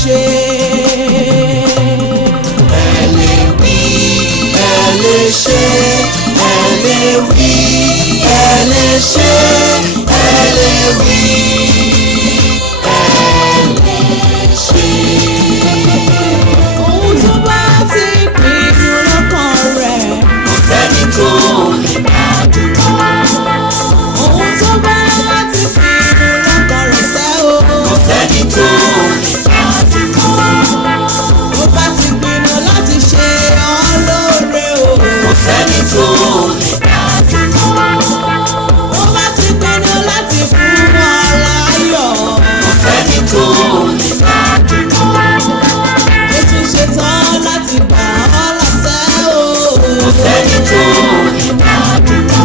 ṣe. ẹ lè wí ẹ lè ṣe ẹ lè wí ẹ lè ṣe ẹ lè wí ẹ lè ṣe. Ohun tó bá ti pinnu lọ́kàn rẹ̀, kò sẹ́ni tó lè dá dúró. ohun tó bá ti pinnu lọ́kàn rẹ̀ sẹ́ o. kò sẹ́ni tó lè dá dúró. Ó bá ti pinnu láti ṣe ọ́ lóore o. kò sẹ́ni tó lè dá dúró. Ó bá ti pinnu láti fún ọ láyọ̀. kò sẹ́ni tó lè dá dúró. Jésù ṣetán láti gbà ọ́ lọ́sẹ̀ o. kò sẹ́ni tó lè dá dúró.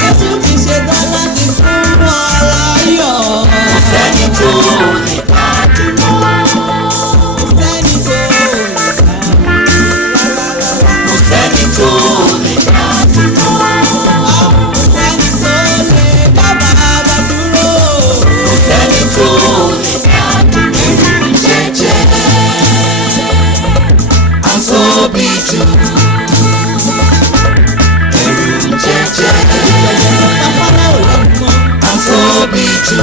Jésù ti ṣetán láti fún ọ láyọ̀. kò sẹ́ni tó lè dá dúró. Sẹ́ni tó lè kò sẹ́ni tó lè dá dúró. sẹ́ni tó lè dá bàbá dúró. kò sẹ́ni tó lè dá dúró. Ẹ̀rù jẹ́jẹ́ àtóbi jù. Ẹ̀rù jẹ́jẹ́ Pápálá ò lẹ́nu mọ́. àtóbi jù.